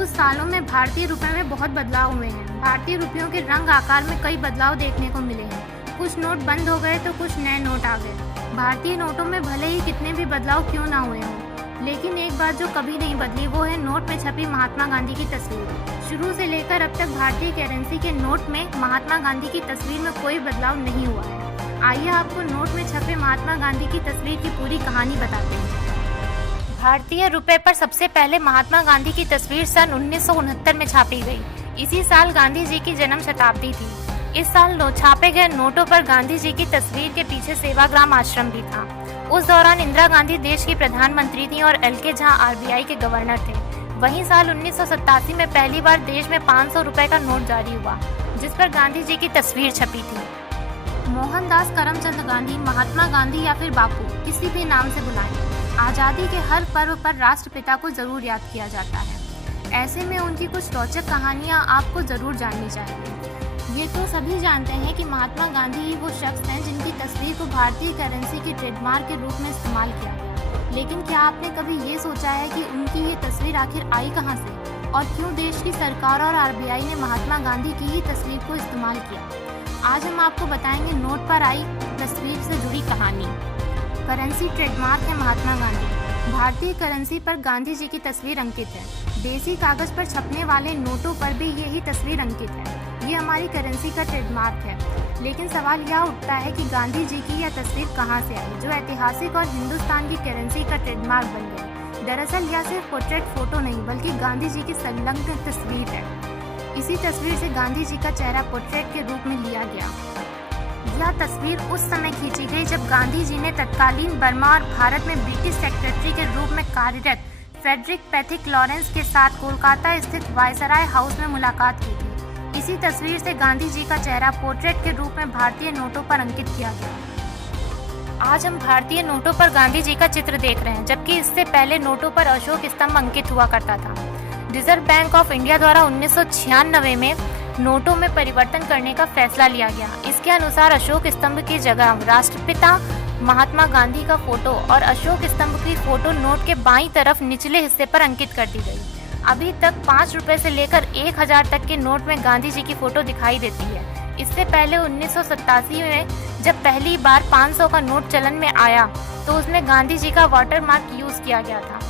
कुछ सालों में भारतीय रुपये में बहुत बदलाव हुए हैं। भारतीय रुपयों के रंग आकार में कई बदलाव देखने को मिले हैं। कुछ नोट बंद हो गए तो कुछ नए नोट आ गए। भारतीय नोटों में भले ही कितने भी बदलाव क्यों ना हुए हों, लेकिन एक बात जो कभी नहीं बदली वो है नोट में छपी महात्मा गांधी की तस्वीर। शुरू से लेकर अब तक भारतीय करेंसी के नोट में महात्मा गांधी की तस्वीर में कोई बदलाव नहीं हुआ है। आइए आपको नोट में छपे महात्मा गांधी की तस्वीर की पूरी कहानी बताते हैं। भारतीय रुपए पर सबसे पहले महात्मा गांधी की तस्वीर सन 1969 में छापी गई। इसी साल गांधी जी की जन्म शताब्दी थी। इस साल छापे गए नोटों पर गांधी जी की तस्वीर के पीछे सेवाग्राम आश्रम भी था। उस दौरान इंदिरा गांधी देश की प्रधानमंत्री थी और एल.के. झा आरबीआई के गवर्नर थे। वहीं साल 1987 में पहली बार देश में 500 रुपए का नोट जारी हुआ, जिस पर गांधी जी की तस्वीर छपी थी। मोहनदास करमचंद गांधी, महात्मा गांधी या फिर बापू, किसी भी नाम से बुलाएं, आज़ादी के हर पर्व पर राष्ट्रपिता को जरूर याद किया जाता है। ऐसे में उनकी कुछ रोचक कहानियां आपको जरूर जाननी चाहिए। ये तो सभी जानते हैं कि महात्मा गांधी ही वो शख्स हैं जिनकी तस्वीर को भारतीय करेंसी के ट्रेडमार्क के रूप में इस्तेमाल किया गया। लेकिन क्या आपने कभी ये सोचा है कि उनकी ये तस्वीर आखिर आई कहाँ से और क्यों देश की सरकार और आरबीआई ने महात्मा गांधी की ही तस्वीर को इस्तेमाल किया? आज हम आपको बताएंगे नोट पर आई तस्वीर से जुड़ी कहानी। करेंसी ट्रेडमार्क है महात्मा गांधी। भारतीय करेंसी पर गांधी जी की तस्वीर अंकित है। देसी कागज पर छपने वाले नोटों पर भी यही तस्वीर अंकित है। ये हमारी करेंसी का ट्रेडमार्क है। लेकिन सवाल यह उठता है कि गांधी जी की यह तस्वीर कहां से आई, जो ऐतिहासिक और हिंदुस्तान की करेंसी का ट्रेडमार्क बन गई। दरअसल यह सिर्फ पोर्ट्रेट फोटो नहीं, बल्कि गांधी जी की संलग्न तस्वीर है। इसी तस्वीर से गांधी जी का चेहरा पोर्ट्रेट के रूप में लिया गया। यह तस्वीर उस समय खींची गई जब गांधी जी ने तत्कालीन बर्मा और भारत में ब्रिटिश सेक्रेटरी के रूप में कार्यरत फ्रेडरिक पैथिक लॉरेंस के साथ कोलकाता स्थित वायसराय हाउस में मुलाकात की थी। इसी तस्वीर से गांधी जी का चेहरा पोर्ट्रेट के रूप में भारतीय नोटों पर अंकित किया गया। आज हम भारतीय नोटों पर गांधी जी का चित्र देख रहे हैं, जबकि इससे पहले नोटों पर अशोक स्तंभ अंकित हुआ करता था। रिजर्व बैंक ऑफ इंडिया द्वारा 1996 में नोटों में परिवर्तन करने का फैसला लिया गया। इसके अनुसार अशोक स्तंभ की जगह राष्ट्रपिता महात्मा गांधी का फोटो और अशोक स्तंभ की फोटो नोट के बाईं तरफ निचले हिस्से पर अंकित कर दी गई। अभी तक 5 रुपए से लेकर 1000 तक के नोट में गांधी जी की फोटो दिखाई देती है। इससे पहले 1987 में जब पहली बार 500 का नोट चलन में आया तो उसमें गांधी जी का वाटरमार्क यूज किया गया था।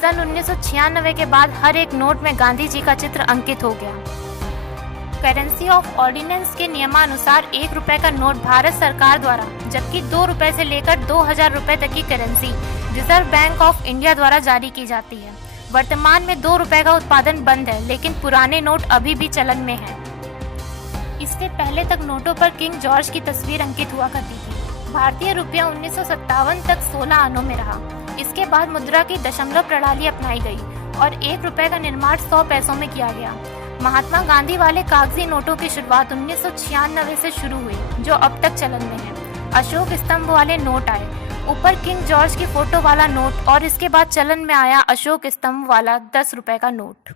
सन 1996 के बाद हर एक नोट में गांधी जी का चित्र अंकित हो गया। करेंसी ऑफ ऑर्डिनेंस के नियमानुसार 1 रुपए का नोट भारत सरकार द्वारा, जबकि 2 रुपए से लेकर 2000 रुपए तक की currency reserve bank of India द्वारा जारी की जाती है। वर्तमान में 2 रुपए का उत्पादन बंद है, लेकिन पुराने नोट अभी भी चलन में हैं। इससे पहले तक नोटों पर किंग जॉर्ज की तस्वीर अंकित हुआ करती थी। भारतीय रुपया 1957 तक 16 आनों में रहा। इसके बाद मुद्रा की दशमलव प्रणाली अपनाई गई और 1 रुपए का निर्माण 100 पैसों में किया गया। महात्मा गांधी वाले कागजी नोटों की शुरुआत 1996 से शुरू हुई, जो अब तक चलन में है। अशोक स्तंभ वाले नोट आए, ऊपर किंग जॉर्ज की फोटो वाला नोट और इसके बाद चलन में आया अशोक स्तंभ वाला 10 रुपए का नोट।